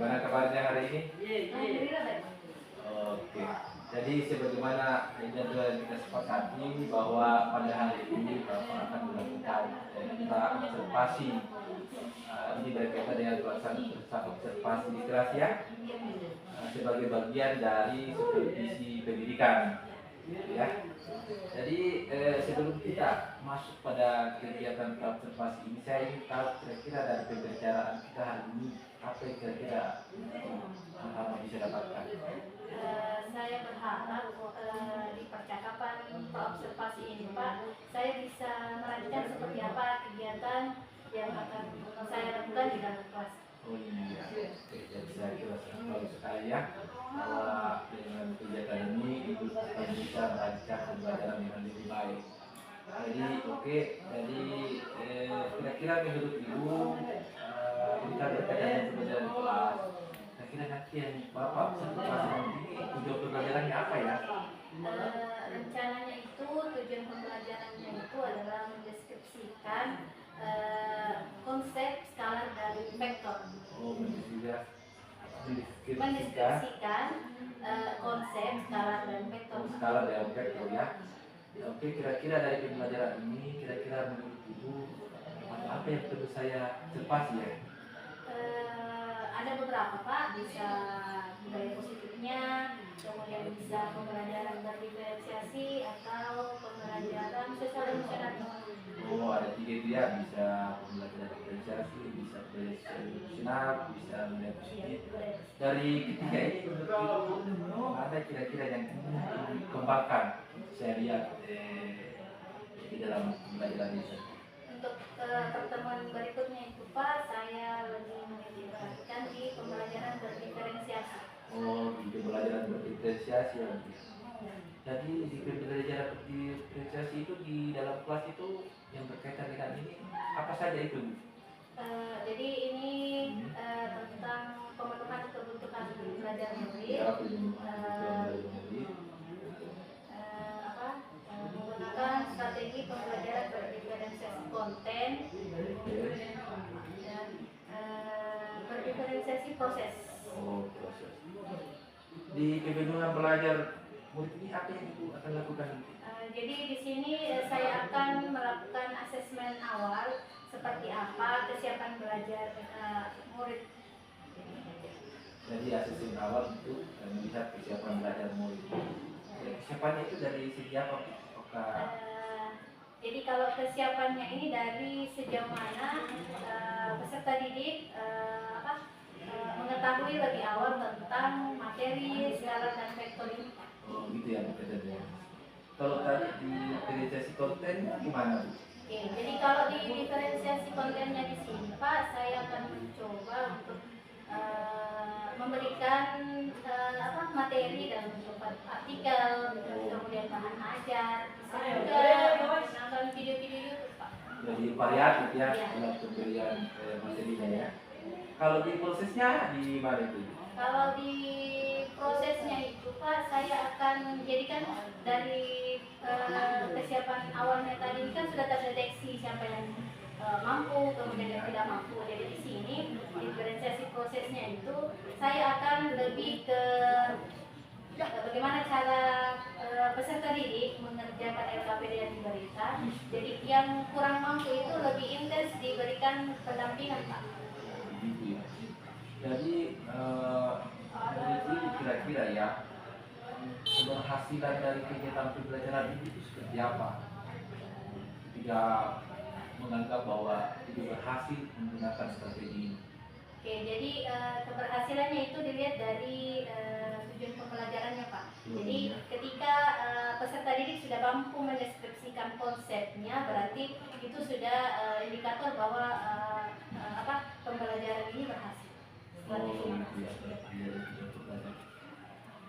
Gimana kabarnya hari ini? Alhamdulillah baik. Oke. Jadi sebagaimana yang telah kita sepakati bahwa pada hari ini Bapak akan melakukan kita observasi ini berkaitan dengan pelaksanaan observasi literasi ya, sebagai bagian dari supervisi pendidikan, ya. Jadi sebelum kita masuk pada kegiatan observasi ini, saya ingin tahu kira-kira dari pembicaraan kita hari ini apa yang kira-kira Bapak bisa dapatkan. Saya berharap di percakapan observasi ini Pak, saya bisa merancang seperti apa kegiatan yang akan saya lakukan di dalam kelas. Oh iya, oke. Jadi saya kira bagus sekali ya bahwa dengan kegiatan ini Ibu akan bisa merancang pembelajaran dengan lebih baik. Jadi oke, jadi kira-kira menurut Ibu ini kan berkaitan dengan pembelajaran di kelas. Kira-kira nanti yang Bapak satu kelas nanti tujuan pembelajarannya apa ya? Rencananya itu tujuan pembelajarannya itu adalah mendeskripsikan konsep skalar dan vektor. Oh, Mendeskripsikan konsep skalar dan vektor. Skala dan vektor ya. Oke, kira-kira dari pembelajaran ini, kira-kira menurut Ibu apa yang perlu saya observasi ya? Ada beberapa Pak, bisa budaya positifnya, kemudian bisa pembelajaran berdiferensiasi atau pembelajaran sosial emosional. Oh, ada tiga itu ya, bisa pembelajaran diferensiasi, bisa belajar emosional, bisa melihat positif. Dari ketiga ini menurut Ibu ada kira-kira yang ingin dikembangkan saya lihat di dalam pembelajaran itu. Untuk pertemuan berikutnya itu Pak, saya lebih memperhatikan di pembelajaran berdiferensiasi. Oh, di pembelajaran berdiferensiasi ya. Jadi di pembelajaran berdiferensiasi itu di dalam kelas itu yang berkaitan dengan ini apa saja itu? Jadi ini tentang pemenuhan kebutuhan belajar murid. Ya, pembelajaran murid. Menggunakan strategi pembelajaran berdiferensiasi konten dan berdiferensiasi proses. Oh, proses. Di kebingungan belajar murid ini apa yang Ibu akan lakukan? Jadi di sini saya akan melakukan asesmen awal seperti apa kesiapan belajar murid. Jadi asesmen awal untuk melihat kesiapan belajar murid. Kesiapannya itu dari segi apa? Jadi kalau kesiapannya ini dari sejauh mana peserta didik mengetahui lebih awal tentang materi, skala dan vektor ini. Oh, gitu ya maksudnya. Kalau tadi di diferensiasi konten gimana, Bu? Oke, jadi kalau di diferensiasi kontennya di sini Pak, saya akan mencoba untuk memberikan materi dalam bentuk artikel, kemudian bahan ajar, bisa juga menonton video-video YouTube Pak. Jadi variatif ya dalam pemberian materinya ya. Kalau di prosesnya di mana itu? Kalau di prosesnya itu Pak, saya akan jadikan dari kesiapan awalnya tadi ini kan sudah terdeteksi siapa yang mampu, kemudian yang tidak mampu. Jadi di sini diferensiasi prosesnya itu saya akan lebih ke bagaimana cara peserta didik mengerjakan LKPD yang diberikan. Jadi yang kurang mampu itu lebih intens diberikan pendampingan Pak. Jadi menurut kira-kira ya keberhasilan dari kegiatan pembelajaran ini itu seperti apa? Tidak menganggap bahwa itu berhasil menggunakan strategi ini. Oke, jadi keberhasilannya itu dilihat dari tujuan pembelajarannya Pak. Jadi ketika peserta didik sudah mampu mendeskripsikan konsepnya, berarti itu sudah indikator bahwa pembelajaran ini berhasil.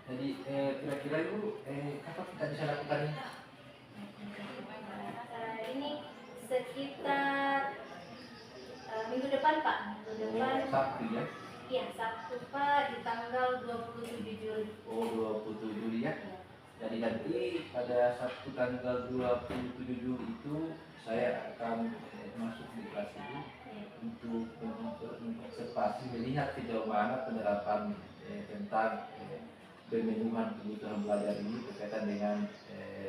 Jadi kira-kira itu kapan kita bisa lakukan ini? Ini sekitar minggu depan Pak. Minggu depan. Sabtu ya? Iya, Sabtu Pak, di tanggal 27 Juli. Oh, 27 Juli ya. Jadi nanti pada Sabtu tanggal 27 Juli itu saya akan masuk di kelas ini untuk observasi observasi melihat sejauh mana penerapan tentang pemenuhan kebutuhan belajar ini berkaitan dengan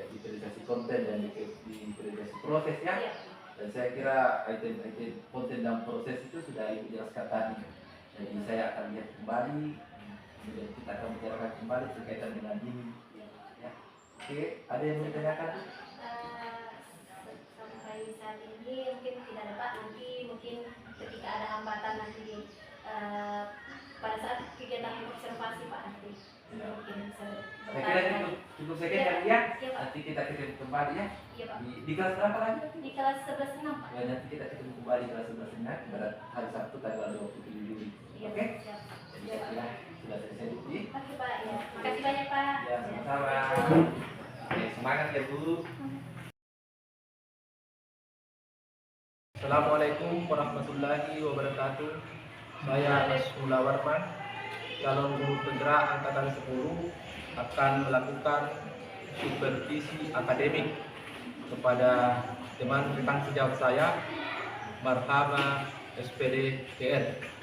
digitalisasi konten dan digitalisasi proses ya. Iya. Dan saya kira item-item konten dan proses itu sudah Ibu jelaskan tadi. Jadi saya akan lihat kembali, kemudian kita akan bicarakan kembali berkaitan dengan ini. Ya. Oke, ada yang mau ditanyakan? Sampai saat ini mungkin tidak ada Pak. Nanti mungkin ketika ada hambatan nanti pada saat kegiatan observasi Pak nanti Ya. mungkin bisa Saya kira cukup sekian Ya, kali ya. iya, Pak. Nanti kita ketemu kembali ya. Iya Pak. Di kelas berapa lagi? Di kelas 11 Pak. Ya, nanti kita ketemu kembali kelas 11 pada hari Sabtu tanggal 27 Juli. Iya, Oke? siap. Jadi saya kira sudah selesai Bukti. Oke Pak, ya. Makasih banyak Pak. Ya, sama-sama. Oke, semangat ya Bu. Assalamualaikum warahmatullahi wabarakatuh. Saya Mas Mula Warman, calon guru penggerak angkatan 10, akan melakukan supervisi akademik kepada teman rekan sejawat saya, Marhaba SPD TN.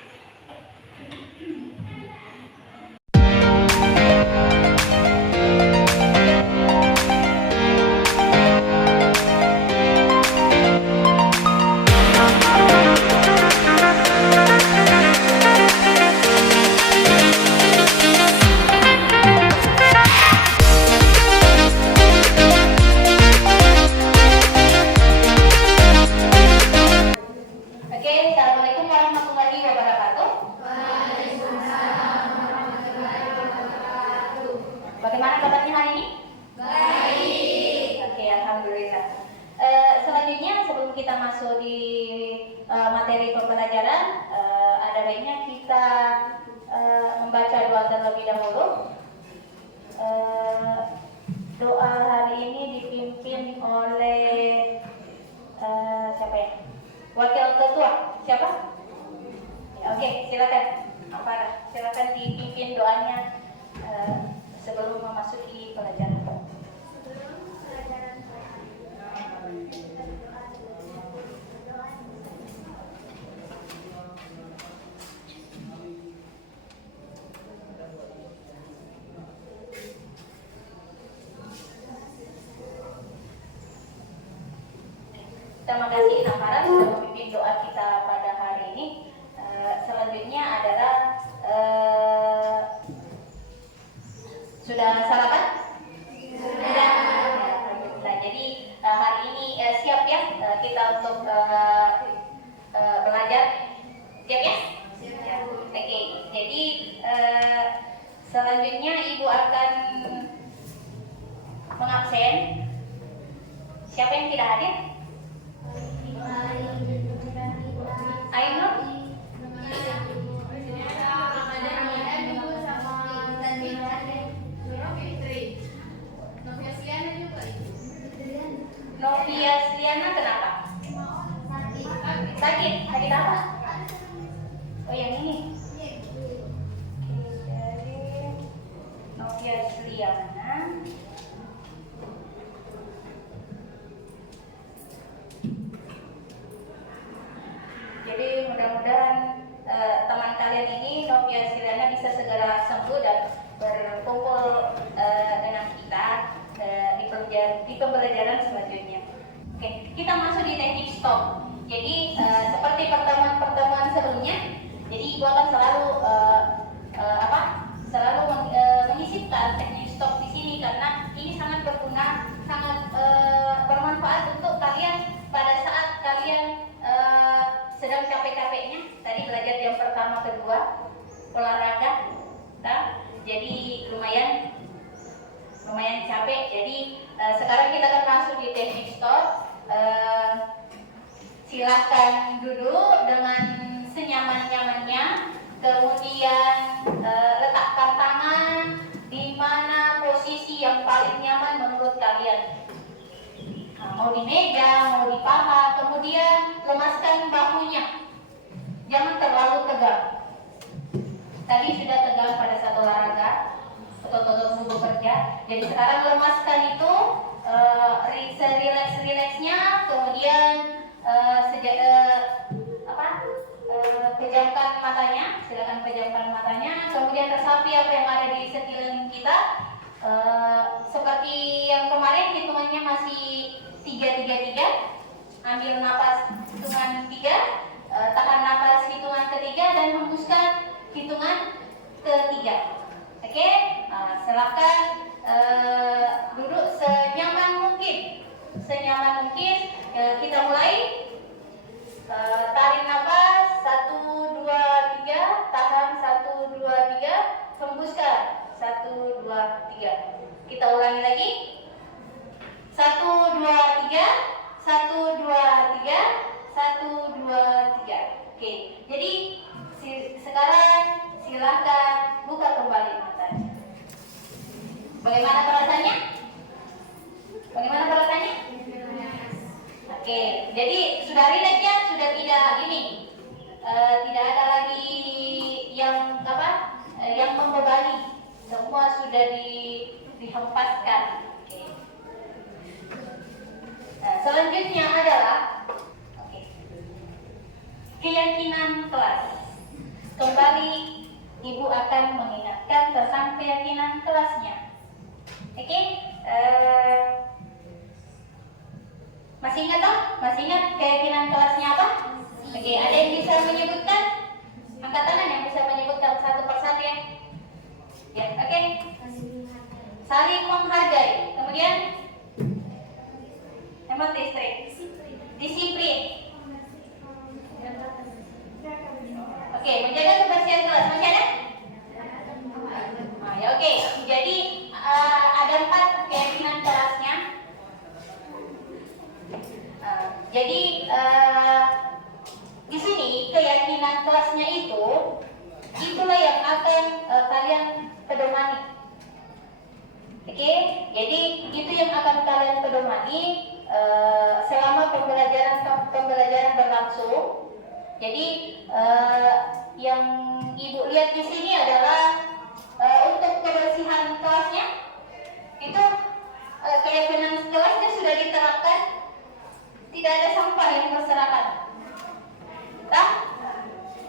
Oke, Assalamualaikum warahmatullahi wabarakatuh. Bagaimana kabarnya hari ini? Baik. Oke, alhamdulillah. Selanjutnya sebelum kita masuk di materi pembelajaran, ada baiknya kita membaca doa terlebih dahulu. Doa hari ini dipimpin oleh siapa ya? Wakil ketua siapa? Ya, oke, silakan. Silakan dipimpin doanya sebelum memasuki pelajaran. Terima kasih Nafara sudah memimpin doa kita pada hari ini. Selanjutnya adalah sudah sarapan? Sudah. Alhamdulillah. Jadi hari ini siap ya kita untuk belajar. Siap ya? Siap. Oke. Jadi selanjutnya Ibu akan mengabsen. Siapa yang tidak hadir? Ayo. Novia Sliana kenapa? Sakit. Sakit apa? Oh yang ini. Jadi Novia Sliana. Jadi mudah-mudahan teman kalian ini Novia Siliana bisa segera sembuh dan berkumpul dengan kita di pembelajaran selanjutnya. Oke, kita masuk di teknik stop. Jadi seperti pertemuan-pertemuan sebelumnya, jadi Ibu akan selalu menyisipkan teknik stop di sini karena ini sangat berguna, sangat bermanfaat untuk kalian pada saat kalian sedang capek-capeknya. Tadi belajar yang pertama kedua olahraga, jadi lumayan capek. Jadi sekarang kita akan masuk di teknik stop. Silahkan duduk dengan senyaman-nyamannya, kemudian letakkan tangan di mana posisi yang paling nyaman menurut kalian. Mau di meja, mau di paha, kemudian lemaskan bahunya, jangan terlalu tegang. Tadi sudah tegang pada saat olahraga atau tubuh bekerja, jadi sekarang lemaskan itu serileks-rileksnya, kemudian kejauhan pejamkan matanya, silakan pejamkan matanya. Kemudian resapi apa yang ada di sekeliling kita. Seperti yang kemarin hitungannya masih 3-3-3. Ambil napas hitungan 3, tahan napas hitungan ketiga, dan hembuskan hitungan ketiga. Oke, silakan duduk senyaman mungkin. Kita mulai. Tarik nafas 1, 2, 3, tahan 1, 2, 3, hembuskan 1, 2, 3. Kita ulangi lagi. 1, 2, 3, 1, 2, 3, 1, 2, 3. Oke, jadi sekarang silahkan buka kembali matanya. Bagaimana perasaannya? Oke, jadi sudah rileks ya, sudah tidak tidak ada lagi yang yang membebani. Semua sudah dihempaskan. Oke. Selanjutnya adalah keyakinan kelas. Kembali Ibu akan mengingatkan tentang keyakinan kelasnya. Oke, masih ingat toh? Masih ingat keyakinan kelasnya apa? Oke, ada yang bisa menyebutkan? Angkat tangan yang bisa menyebutkan satu persatu ya. Ya, oke. Saling menghargai. Kemudian hemat listrik. Disiplin. Oke, menjaga kebersihan kelas. Masih ada? Ya, oke. Jadi ada 4 keyakinan kelasnya. Jadi di sini keyakinan kelasnya itulah yang akan kalian pedomani. Oke, jadi itu yang akan kalian pedomani selama pembelajaran berlangsung. Jadi yang Ibu lihat di sini adalah untuk kebersihan kelasnya itu keyakinan kelasnya sudah diterapkan. Tidak ada sampah yang berserakan.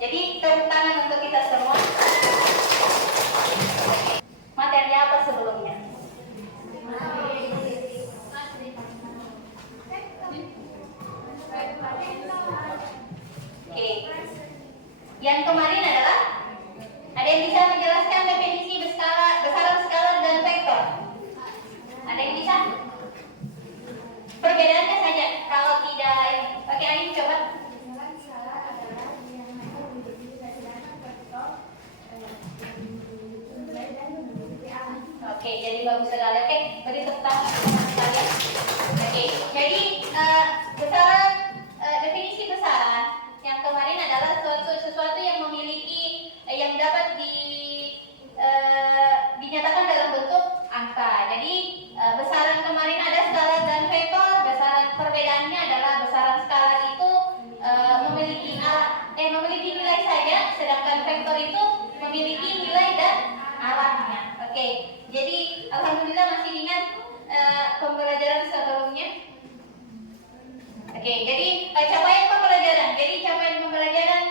Jadi tepuk tangan untuk kita semua. Materi apa sebelumnya? Oke. Yang kemarin adalah, ada yang bisa menjelaskan definisi besaran skala dan vektor? Ada yang bisa? Perbedaannya saja, kalau tidak ini. Oke, Ayu coba. Oke, jadi bagus sekali. Oke, beri tepuk tangan sekalian. Oke, jadi definisi besaran yang kemarin adalah sesuatu yang memiliki yang dapat dinyatakan dalam bentuk angka. Jadi besaran kemarin ada skala dan vektor. Perbedaannya adalah besaran skala itu memiliki nilai saja, sedangkan vektor itu memiliki nilai dan arahnya. Oke, jadi alhamdulillah masih ingat pembelajaran sebelumnya. Oke, jadi capaian pembelajaran. Jadi capaian pembelajaran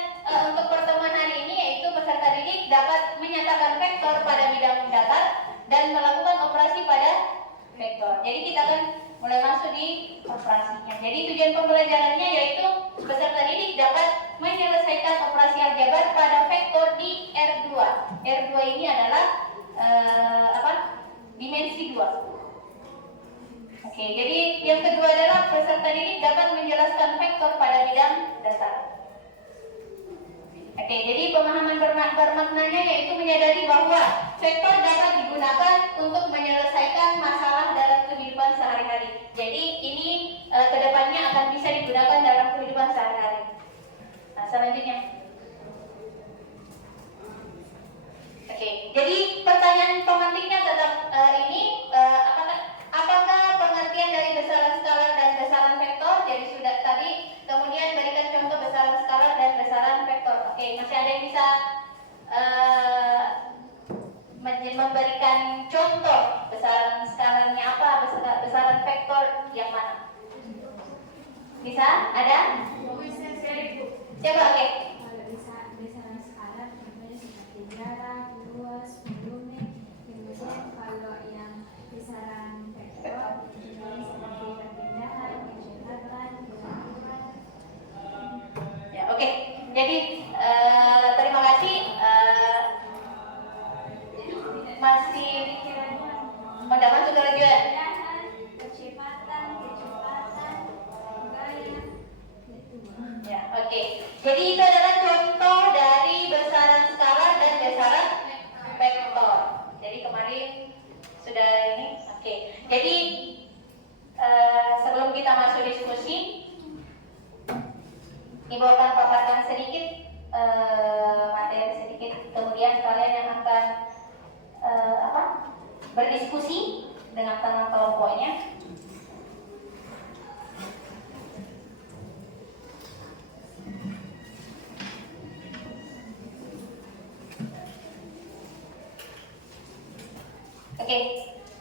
untuk pertemuan hari ini yaitu peserta didik dapat menyatakan vektor pada bidang datar dan melakukan operasi pada vektor. Jadi kita akan mulai masuk di operasinya. Jadi tujuan pembelajarannya yaitu peserta didik dapat menyelesaikan operasi aljabar pada vektor di R2. R2 ini adalah dimensi 2. Oke, jadi yang kedua adalah peserta didik dapat menjelaskan vektor pada bidang datar. Oke, jadi pemahaman bermaknanya yaitu menyadari bahwa vektor dapat digunakan untuk menyelesaikan masalah dalam kehidupan sehari-hari. Jadi ini kedepannya akan bisa digunakan dalam kehidupan sehari-hari. Nah, selanjutnya. Oke, jadi pertanyaan pemantiknya tetap ini apakah pengertian dari besaran skala dan besaran vektor? Jadi sudah tadi, kemudian berikan contoh besaran skala dan besaran vektor. Oke, masih ada yang bisa memberikan contoh besaran skalanya apa, besaran vektor yang mana? Bisa? Ada? Coba, oke. berdiskusi dengan teman kelompoknya. Oke,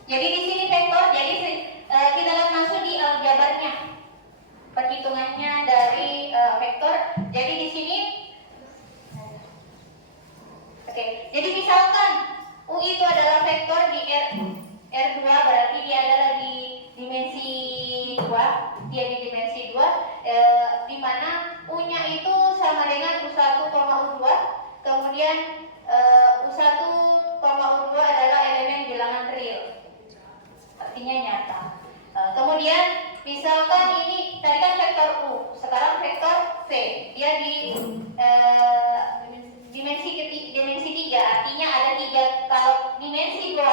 jadi di sini vektor, jadi kita akan masuk di aljabarnya, perhitungannya dari vektor. Jadi di sini, oke, jadi misalkan U itu adalah vektor di R2, berarti dia adalah di dimensi 2, dia di dimensi 2, di mana U-nya itu sama dengan U1, U2, kemudian U1, U2 adalah elemen bilangan real, artinya nyata. Kemudian misalkan ini tadi kan vektor U, sekarang vektor V, dia di dimensi 3, artinya ada 3. Kalau dimensi 2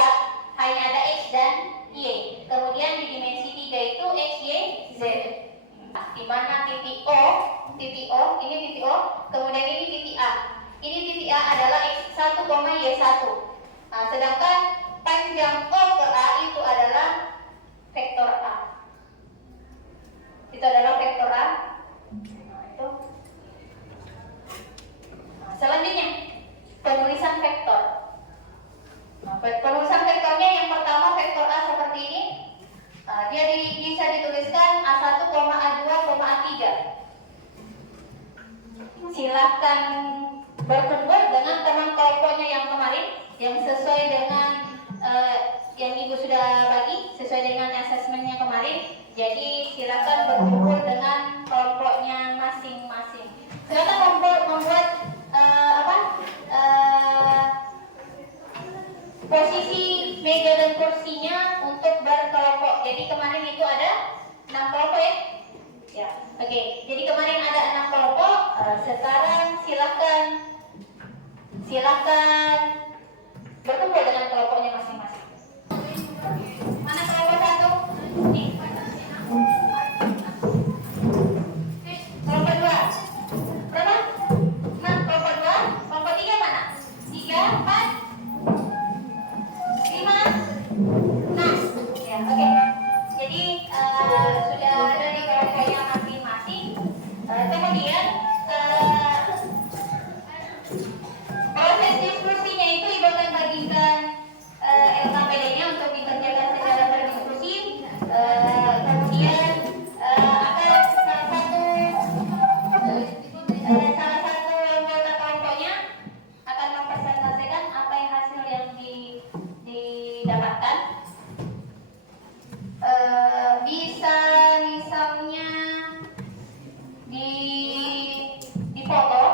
hanya ada X dan Y, kemudian di dimensi 3 itu X, Y, Z, di mana titik O, ini titik O, kemudian ini titik A. Ini titik A adalah X1, Y1. Nah, sedangkan panjang O ke A itu adalah vektor A. Itu adalah vektor A. Nah, itu. Nah, selanjutnya penulisan vektor. Nah, penulisan vektornya yang pertama vektor A seperti ini. Nah, dia bisa dituliskan A1, A2, A3. Silahkan berkumpul dengan teman kelompoknya yang kemarin, yang sesuai dengan yang ibu sudah bagi, sesuai dengan asesmennya kemarin. Jadi silakan berkumpul dengan kelompoknya masing-masing. Silakan membuat posisi meja dan kursinya untuk berkelompok. Jadi kemarin itu ada 6 kelompok ya. Ya, oke. Jadi kemarin ada 6 kelompok. Sekarang silakan berkumpul dengan kelompoknya masing-masing. Mana kelompok 1? Nih. Kelompok 2. Berapa? 6. Kelompok 2. Kelompok 3 mana? 3, 4, 5, 6. Ya, oke. Jadi sudah ada di kelompoknya masing-masing. Kemudian proses diskusinya itu ibu akan bagikan LKPD-nya untuk dikerjakan secara berdiskusi. Kemudian akan salah satu anggota kelompoknya akan mempresentasikan apa yang hasil yang didapatkan. Bisa misalnya di foto,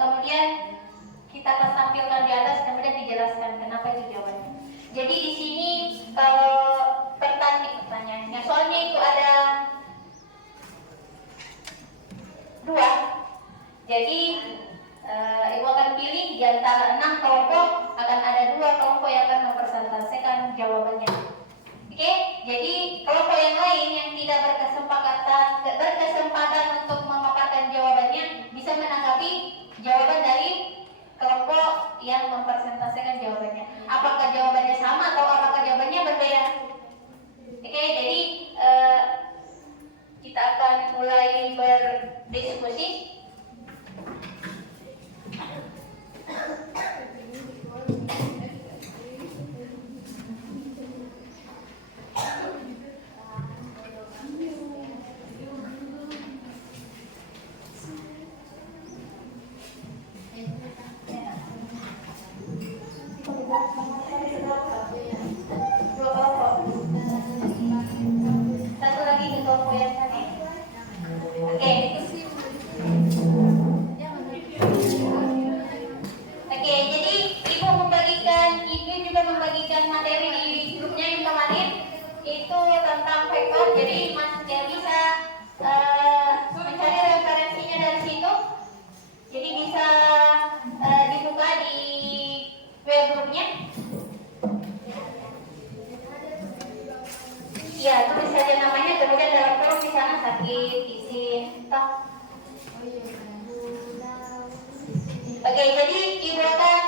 kemudian kita akan tampilkan di atas, kemudian dijelaskan kenapa itu jawabannya. Jadi di sini kalau pertanyaannya, soalnya itu ada 2. Jadi ibu akan pilih di antara 6 kelompok, akan ada 2 kelompok yang akan mempresentasikan jawabannya. Oke, jadi kelompok yang lain yang tidak berkesempatan untuk memaparkan jawabannya bisa menanggapi jawaban dari kelompok yang mempresentasikan jawabannya. Apakah jawabannya sama atau apakah jawabannya berbeda? Oke, jadi kita akan mulai berdiskusi. Satu lagi di kelompok yang tadi. Oke. Oke, jadi ibu juga membagikan materi di grupnya yang kemarin itu tentang vektor. Jadi Mas dia bisa mencari referensinya dari situ. Jadi bisa dibuka di web grupnya. Ya, tulis saja namanya, kemudian dalam kolom di sana sakit, izin, toh. Oke, jadi ibu akan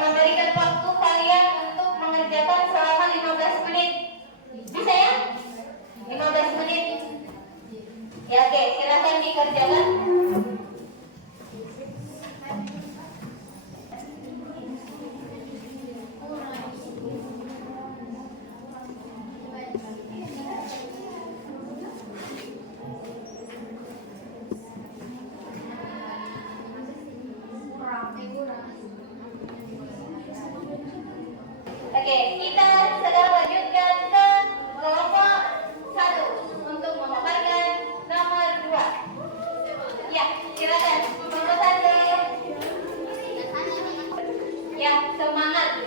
memberikan waktu kalian untuk mengerjakan Oke, kita sekarang lanjutkan ke kelompok 1 untuk memaparkan nomor 2. Ya, silakan. Kelompok 1. Ya, semangat.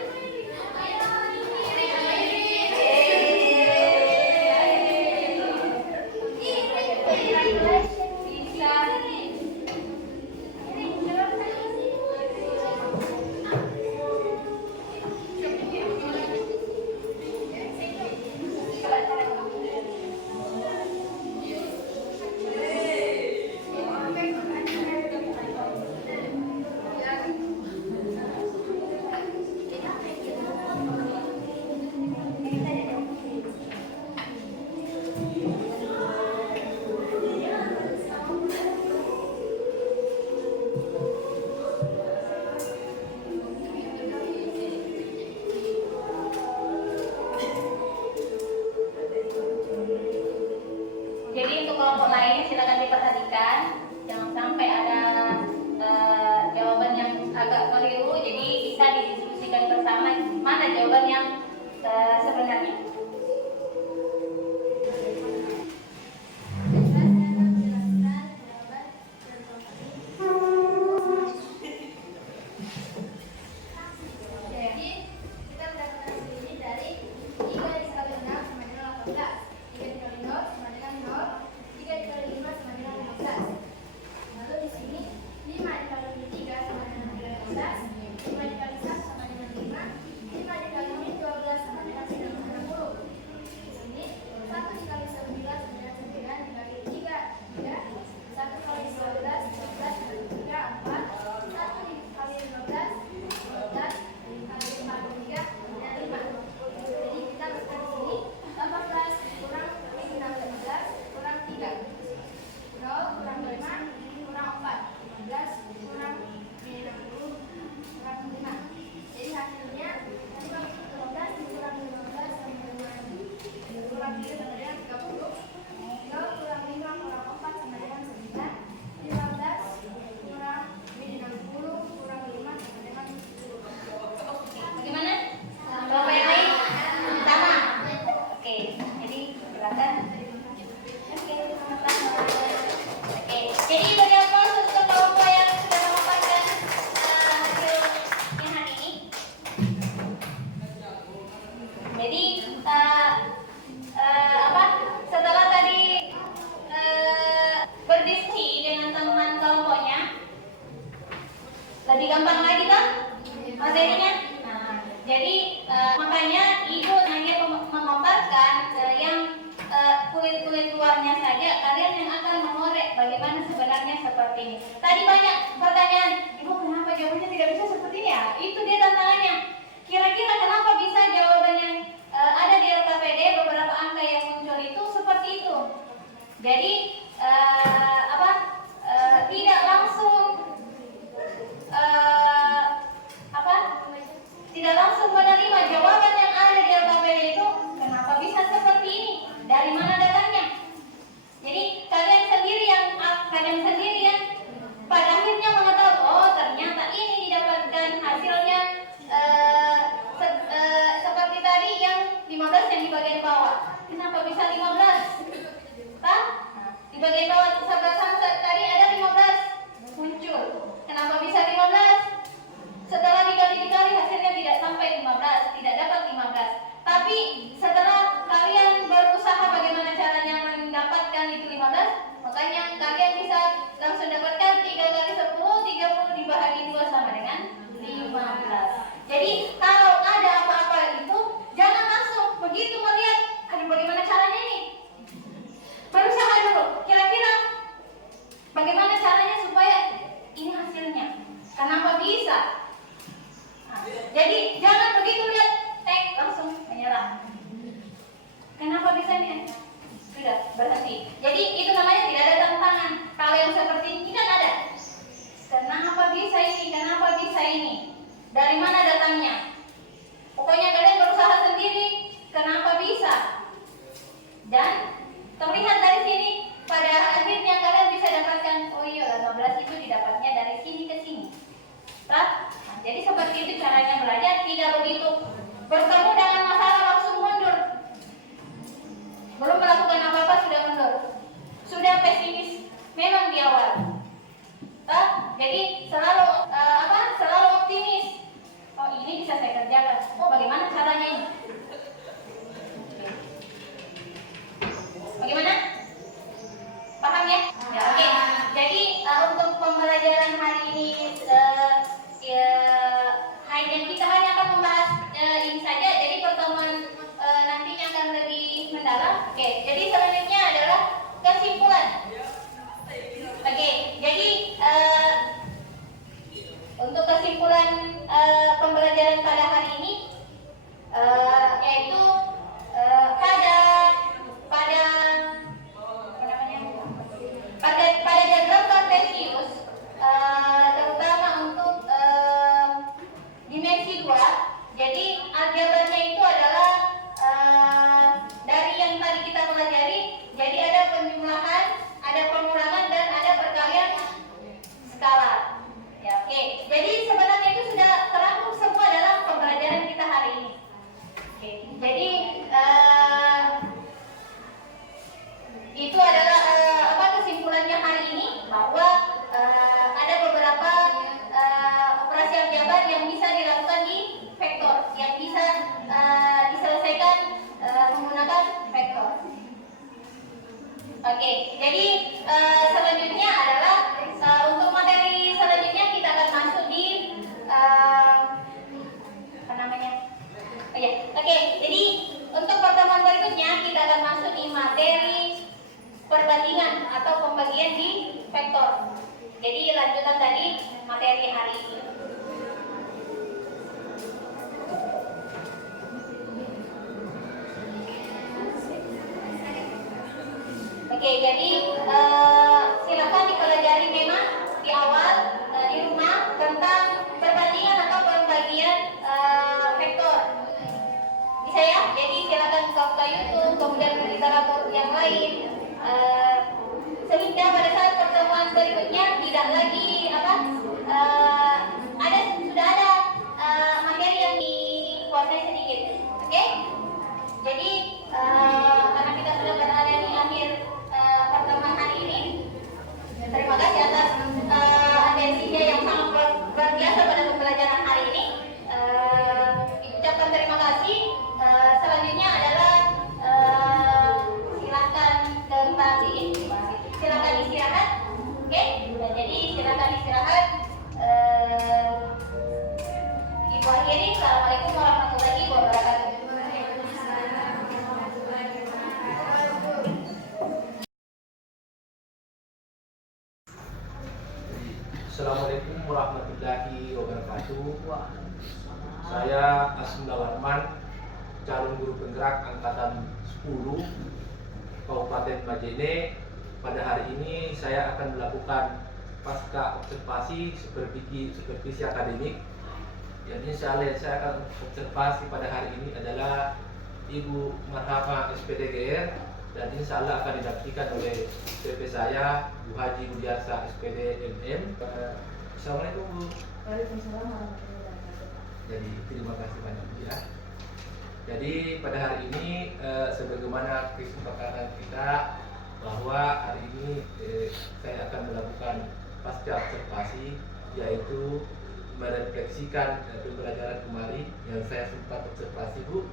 Jadi untuk kelompok lain silakan diperhatikan, jangan sampai ada jawaban yang agak keliru. Jadi bisa didiskusikan bersama mana jawaban yang sebenarnya. Jadi kita mendapatkan ini dari 3 dikali 6 sama dengan 18, 3 dikali 0 sama dengan 0, 3 dikali 5 sama dengan 15. Lalu di sini 5 dikali 3 sama dengan 15, 5 dikali 1 sama dengan 5, 5 dikali 12 sama dengan 60. Di sini 1 dikali 9 sama dengan 9 dikali 3, 1 kali 12, 12 dikali 3, 4, 1 dikali 15, 15 dikali 43 dan 5. Jadi kita masukkan di sini 18 kurang 16 kurang 3, 0 kurang 5 kurang 4, 15 kurang 60 kurang 5. Jadi hasilnya tadi bagi 15 kurang 15 sama dengan kurang 3 sama dengan 30, 0 kurang 5 kurang 4 sama dengan 9, 15 kurang 60 kurang 5 sama dengan 10. Bagaimana? Kelompok yang lain? Sama. Oke, jadi silakan. Oke, sama-sama. Oke, jadi bagi apa untuk kelompok yang sudah memaparkan hasilnya hari ini? Jadi apa? Setelah tadi berdiskusi dengan teman kelompoknya, lebih gampang lagi kan materinya? Nah, jadi makanya Ibu hanya memaparkan yang kulit-kulit luarnya saja. Kalian yang akan mengorek bagaimana sebenarnya seperti ini. Tadi banyak pertanyaan, Ibu kenapa jawabannya tidak bisa seperti ini ya? Itu dia tantangannya. Kira-kira kenapa bisa jawaban yang ada di LKPD beberapa angka yang muncul itu seperti itu? Jadi tidak langsung tidak langsung menerima jawaban yang ada di LKPD itu. Kenapa bisa seperti ini? Dari mana datangnya? Jadi kalian sendiri yang pada akhirnya mengetahui, oh ternyata ini didapatkan hasilnya seperti tadi yang 15 yang di bagian bawah. Kenapa bisa 15? Nah, di bagian bawah sebelah sana tadi ada 15 muncul. Kenapa bisa 15? Setelah dikali-kali hasilnya tidak sampai 15, tidak dapat 15. Tapi setelah kalian berusaha bagaimana caranya mendapatkan itu 15, makanya kalian bisa langsung dapatkan 3 kali 10, 30 dibagi 2 sama dengan 15. Jadi kalau ada apa-apa itu, jangan langsung begitu melihat, aduh bagaimana caranya ini? Berusaha dulu, kira-kira bagaimana caranya supaya ini hasilnya. Kenapa bisa? Nah, jadi jangan begitu lihat langsung menyerah. Kenapa bisa nih? Sudah berhenti. Jadi itu namanya tidak ada tantangan. Kalau yang seperti ini kan ada. Kenapa bisa ini? Kenapa bisa ini? Dari mana datangnya? Pokoknya kalian berusaha sendiri. Kenapa bisa? Dan terlihat dari sini. Pada akhirnya kalian bisa dapatkan, oh iya 15 itu didapatnya dari sini ke sini. Nah, jadi seperti itu caranya belajar, tidak begitu bertemu pembelajaran pada hari ini yaitu pada pada apa namanya? pada diagram kartesius, terutama untuk dimensi 2. Jadi aljabarnya itu adalah dari yang tadi kita pelajari. Jadi ada penjumlahan, ada pengurangan, dan ada perkalian skala. Ya, oke. Jadi sebenarnya itu sudah terangkum semua dalam pembelajaran kita hari ini. Oke. Jadi itu adalah kesimpulannya hari ini, bahwa ada beberapa operasi aljabar yang bisa dilakukan di vektor, yang bisa diselesaikan menggunakan vektor. Oke, jadi selanjutnya adalah untuk materi selanjutnya kita akan masuk di apa namanya? Oh ya, oke. Jadi untuk pertemuan berikutnya kita akan masuk di materi perbandingan atau pembagian di vektor. Jadi lanjutan tadi materi hari ini. Oke, jadi silakan dipelajari memang di awal di rumah tentang perbandingan atau pembagian vektor. Bisa ya? Jadi silakan buka YouTube, kemudian literatur yang lain. Sehingga pada saat pertemuan berikutnya tidak lagi sudah ada materi yang dikuasai sedikit. Oke? Jadi karena kita sudah berada di akhir pertemuan hari ini, terima kasih atas atensinya yang sangat luar biasa pada pembelajaran hari ini. Ucapkan terima kasih. Selanjutnya adalah silakan istirahat. Oke? Jadi silakan istirahat. Ibu akhiri. Assalamualaikum warahmatullahi wabarakatuh. Assalamualaikum warahmatullahi wabarakatuh. Saya Asmunda Warman, calon guru penggerak angkatan 10 Kabupaten Majene. Pada hari ini saya akan melakukan pasca observasi supervisi akademik. Yang insya Allah saya akan observasi pada hari ini adalah Ibu Marhama SPDGR, dan insya Allah akan didampingi oleh PP saya Bu Haji Budiarsa SPD MM. Assalamualaikum Bu. Waalaikumsalam warahmatullahi wabarakatuh. Jadi terima kasih banyak Bu ya. Jadi pada hari ini sebagaimana kesepakatan kita bahwa hari ini saya akan melakukan pasca observasi, yaitu merefleksikan pembelajaran kemarin yang saya sempat observasi Bu.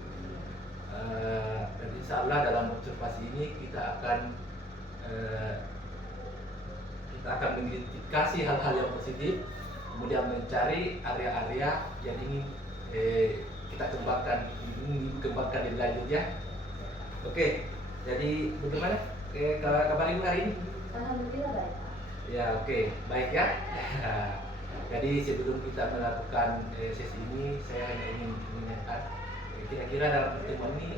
Dan insya Allah dalam observasi ini kita akan mengidentifikasi hal-hal yang positif, kemudian mencari area-area yang ingin kita kembangkan lebih lanjut ya. Oke, jadi bagaimana kabar Ibu hari ini? Alhamdulillah baik. Ya, oke, baik ya. Jadi sebelum kita melakukan sesi ini, saya hanya ingin mengingatkan kira-kira dalam pertemuan ini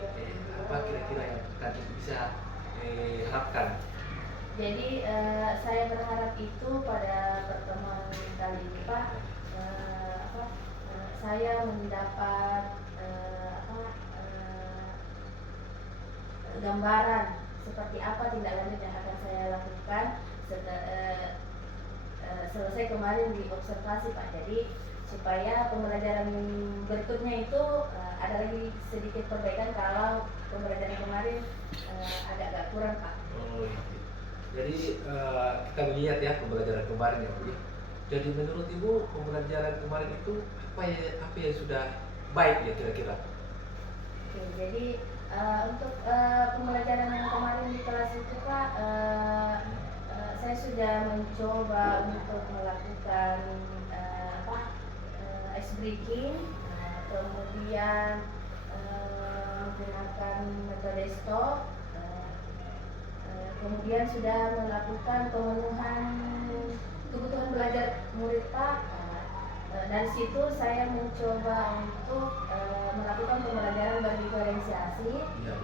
apa kira-kira yang akan bisa harapkan. Jadi saya berharap itu pada pertemuan kali ini Pak, saya mendapat gambaran seperti apa tindak lanjut yang akan saya lakukan selesai kemarin di observasi Pak. Jadi supaya pembelajaran berikutnya itu ada lagi sedikit perbaikan kalau pembelajaran kemarin agak kurang Pak. Oh, jadi kita melihat ya pembelajaran kemarin ya Bu. Jadi menurut Ibu pembelajaran kemarin itu apa yang sudah baik ya kira-kira? Oke, jadi untuk pembelajaran yang kemarin di kelas itu Pak, saya sudah mencoba untuk melakukan ice breaking, kemudian menggunakan metode stop, kemudian sudah melakukan pemenuhan kebutuhan belajar murid Pak, dari situ saya mencoba untuk melakukan pembelajaran berdiferensiasi Iya.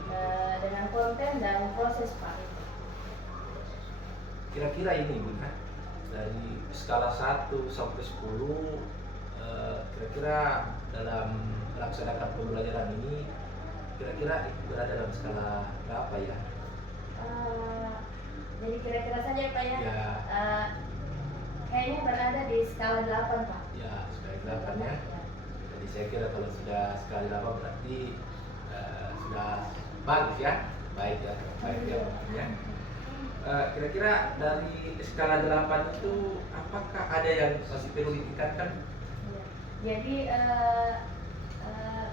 dengan konten dan proses Pak. Kira-kira ini Bu, kan? Dari skala 1 sampai 10, kira-kira dalam melaksanakan pembelajaran ini, kira-kira berada dalam skala berapa ya? Jadi kira-kira saja Pak ya, Ya. kayaknya berada di skala 8 Pak. Ya, skala 8 ya. Jadi saya kira kalau sudah skala 8 berarti sudah bagus ya, baik ya, baik ya maksudnya. Kira-kira dari skala 8 itu apakah ada yang masih perlu ditingkatkan? Jadi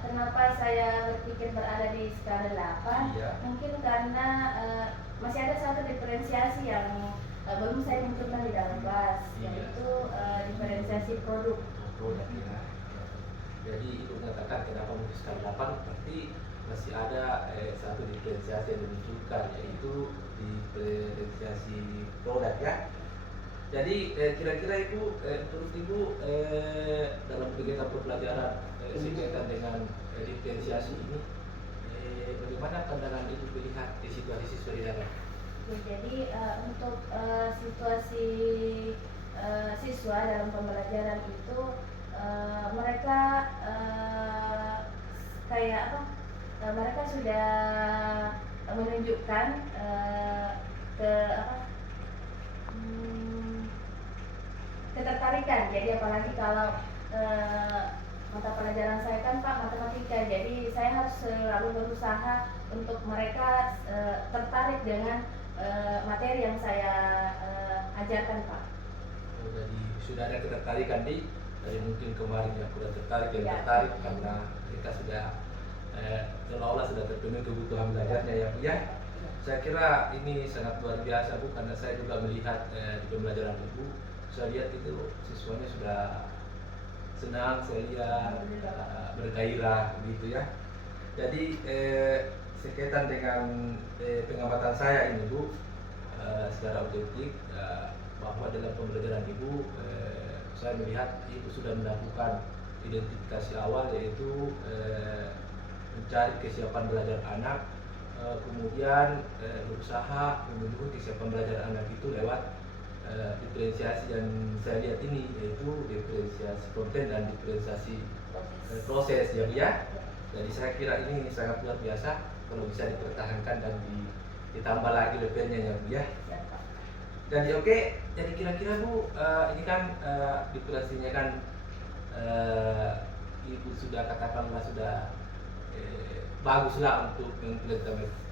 kenapa saya berpikir berada di skala 8? Iya. Mungkin karena masih ada satu diferensiasi yang belum saya munculkan di dalam kelas, Iya. yaitu diferensiasi produk. Produk ya. Jadi itu mengatakan kenapa mungkin skala 8 berarti masih ada satu diferensiasi yang dimunculkan, yaitu diferensiasi produk ya. Jadi kira-kira Ibu, menurut Ibu dalam kegiatan pembelajaran berkaitan dengan diferensiasi ini, bagaimana pandangan Ibu melihat di situasi siswa di dalam? Jadi untuk situasi siswa dalam pembelajaran itu mereka kayak apa? Mereka sudah menunjukkan ke apa? Ketertarikan. Jadi apalagi kalau mata pelajaran saya kan Pak matematika, jadi saya harus selalu berusaha untuk mereka tertarik dengan materi yang saya ajarkan Pak. Oh, jadi sudah ada ketertarikan dari mungkin kemarin yang kurang tertarik dan Ya. tertarik karena mereka sudah seolah-olah sudah terpenuhi kebutuhan belajarnya ya Bu ya. Saya kira ini sangat luar biasa Bu, karena saya juga melihat di pembelajaran Ibu, saya lihat itu siswanya sudah senang, saya lihat bergairah gitu ya. Jadi sekaitan dengan pengamatan saya ini Bu, secara objektif bahwa dalam pembelajaran Ibu, saya melihat Ibu sudah melakukan identifikasi awal, yaitu mencari kesiapan belajar anak, kemudian berusaha memenuhi kesiapan belajar anak itu lewat diferensiasi yang saya lihat ini, yaitu diferensiasi konten dan diferensiasi proses ya Bu ya. Jadi saya kira ini sangat luar biasa kalau bisa dipertahankan dan ditambah lagi levelnya ya Bu ya. Jadi oke, jadi kira-kira Bu, ini kan diferensinya kan Ibu sudah katakanlah sudah baguslah untuk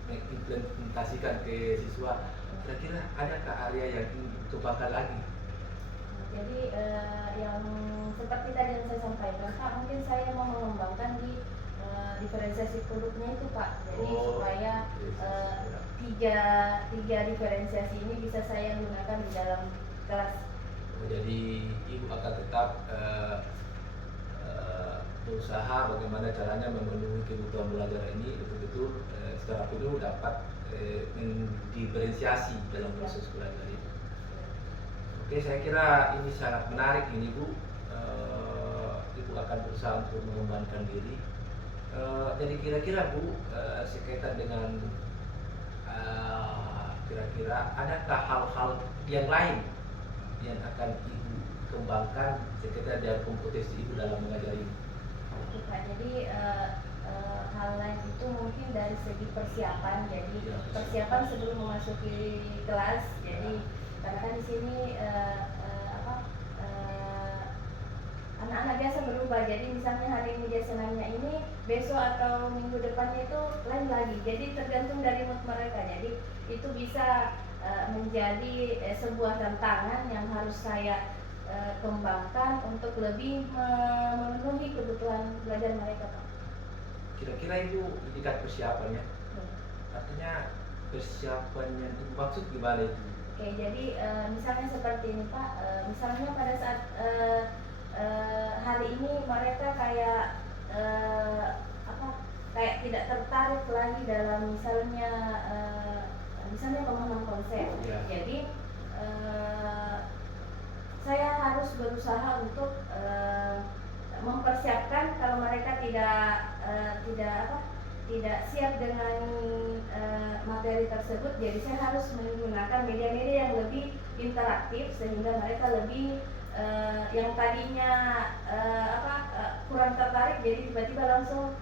mengimplementasikan ke siswa. Kira-kira adakah area yang ingin dikembangkan lagi? Jadi yang seperti tadi yang saya sampaikan Pak, mungkin saya mau mengembangkan di diferensiasi produknya itu Pak. Jadi supaya tiga diferensiasi ini bisa saya gunakan di dalam kelas. Jadi Ibu akan tetap berusaha bagaimana caranya memenuhi kebutuhan belajar ini betul-betul secara penuh dapat mendiferensiasi dalam proses belajar ini. Oke, saya kira ini sangat menarik ini Bu. Ibu akan berusaha untuk mengembangkan diri. Jadi kira-kira Bu, sekaitan dengan kira-kira adakah hal-hal yang lain yang akan Ibu kembangkan sekaitan dengan kompetensi Ibu dalam mengajar ini? Oke Pak, jadi hal lain itu mungkin dari segi persiapan. Jadi persiapan sebelum memasuki kelas. Jadi karena kan di sini anak-anak biasa berubah. Jadi misalnya hari ini dia senangnya ini, besok atau minggu depannya itu lain lagi. Jadi tergantung dari mood mereka. Jadi itu bisa menjadi sebuah tantangan yang harus saya kembangkan untuk lebih memenuhi kebutuhan belajar mereka Pak. Kira-kira Ibu indikat persiapannya? Artinya persiapannya maksud gimana itu? Oke, jadi misalnya seperti ini Pak, misalnya pada saat hari ini mereka kayak kayak tidak tertarik lagi dalam misalnya pemahaman konsep. Ya. Jadi saya harus berusaha untuk mempersiapkan kalau mereka tidak siap dengan materi tersebut. Jadi saya harus menggunakan media-media yang lebih interaktif sehingga mereka lebih yang tadinya kurang tertarik, jadi tiba-tiba langsung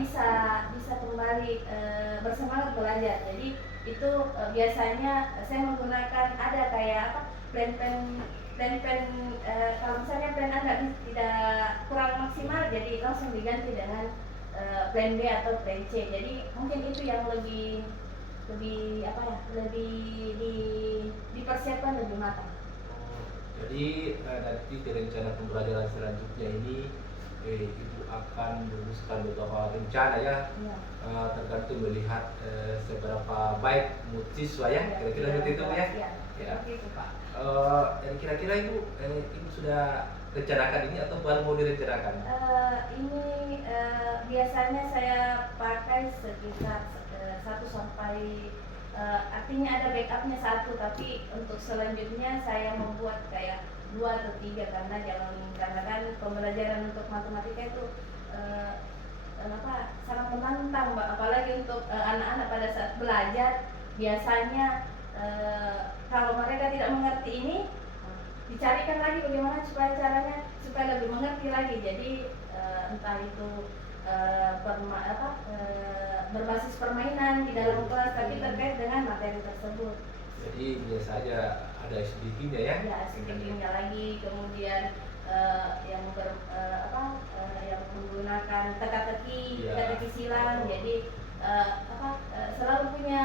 bisa kembali bersemangat belajar. Jadi itu biasanya saya menggunakan ada kayak plan kalau misalnya plan A tidak kurang maksimal, jadi langsung diganti dengan plan B atau plan C. Jadi mungkin itu yang lebih dipersiapkan lebih matang. Jadi nanti di rencana pembelajaran selanjutnya ini Ibu akan merumuskan beberapa rencana ya, tergantung melihat seberapa baik mood siswa ya, kira-kira seperti itu ya. Ya. Itu Pak. Dan kira-kira Ibu sudah rencanakan ini atau baru mau direncanakan? Ini biasanya saya pakai sekitar 1 sampai artinya ada backupnya 1, tapi untuk selanjutnya saya membuat kayak 2 atau 3 karena kan pembelajaran untuk matematika itu sangat menantang, Mbak. Apalagi untuk anak-anak pada saat belajar biasanya kalau mereka tidak mengerti ini dicarikan lagi bagaimana caranya supaya lebih mengerti lagi. Jadi entah itu berbasis permainan di dalam kelas tapi terkait dengan materi tersebut. Jadi biasanya ada SDG-nya ya? Ya, SDG-nya lagi, kemudian yang yang menggunakan teka-teki, teka-teki silang. Jadi selalu punya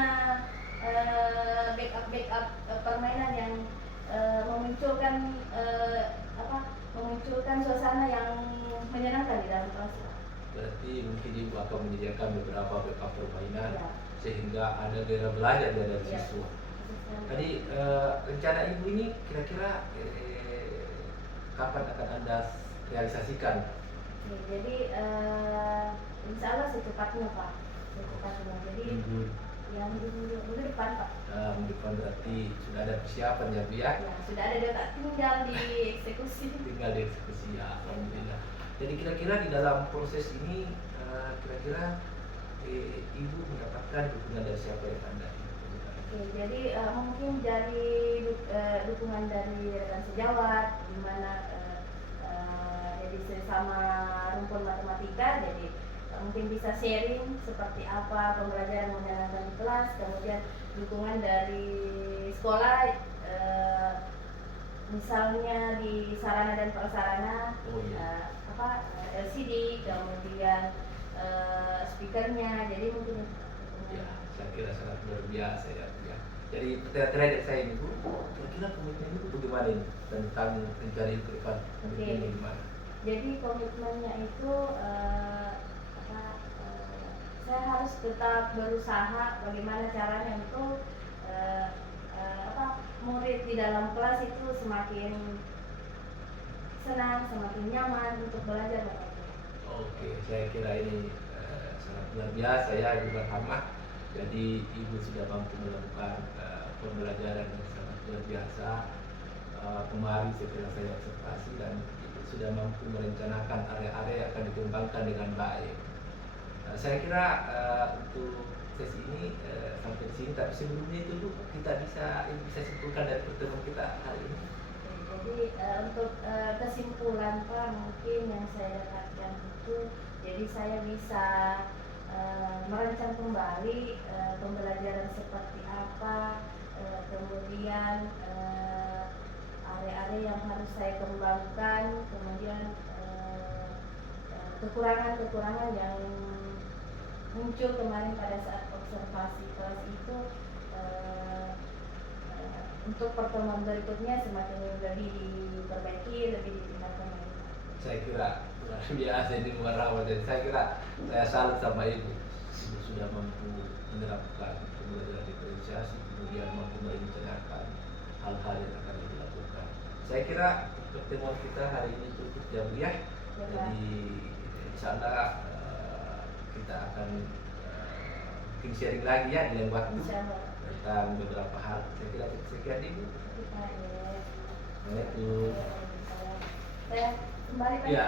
backup permainan yang memunculkan suasana yang menyenangkan di dalam kelas. Berarti mungkin Ibu akan menyediakan beberapa backup permainan sehingga ada gairah belajar dari siswa. Tadi rencana Ibu ini kira-kira kapan akan Anda realisasikan? Jadi insya Allah secepatnya Pak. Jadi minggu depan Pak. Minggu depan berarti sudah ada persiapan ya Bu ya? Ya, sudah ada data, tinggal dieksekusi. Tinggal dieksekusi ya, alhamdulillah. Jadi kira-kira di dalam proses ini kira-kira Ibu mendapatkan dukungan dari siapa yang Anda? Jadi mungkin dari dukungan dari rekan sejawat, di mana jadi sesama rumpun matematika, jadi mungkin bisa sharing seperti apa pembelajaran menyenangkan di kelas, kemudian dukungan dari sekolah, misalnya di sarana dan prasarana, LCD, kemudian speakernya, jadi mungkin ya, saya kira sangat luar biasa ya. Jadi terakhir saya ini Bu, kira-kira komitmen itu bagaimana ini tentang rencana itu ke depan? Komitmennya gimana? Jadi komitmennya itu saya harus tetap berusaha bagaimana caranya untuk murid di dalam kelas itu semakin senang, semakin nyaman untuk belajar. Oke, saya kira ini sangat luar biasa ya Ibu Rahmah. Jadi Ibu sudah mampu melakukan pembelajaran yang sangat luar biasa. Kemarin setelah saya observasi dan Ibu sudah mampu merencanakan area-area yang akan dikembangkan dengan baik. Saya kira untuk sesi ini sampai di sini, tapi sebelumnya itu Bu, kita bisa simpulkan dari pertemuan kita hari ini. Jadi untuk kesimpulan Pak, mungkin yang saya dapatkan itu, jadi saya bisa merancang kembali pembelajaran seperti apa, kemudian area-area yang harus saya kembangkan, kemudian kekurangan-kekurangan yang muncul kemarin pada saat observasi kelas itu, untuk pertemuan berikutnya semakin lebih diperbaiki, lebih ditingkatkan lagi. Saya kira luar biasa ini bukan rawat, dan saya kira saya salut sama Ibu. Ibu sudah mampu menerapkan pembelajaran diferensiasi, kemudian mampu merencanakan hal-hal yang akan dilakukan. Saya kira pertemuan kita hari ini cukup ya Bu ya. Jadi insyaallah kita akan mungkin sharing lagi ya di lain waktu tentang beberapa hal. Saya kira sekian Ibu. Assalamualaikum. Saya kembali Pak. Ya.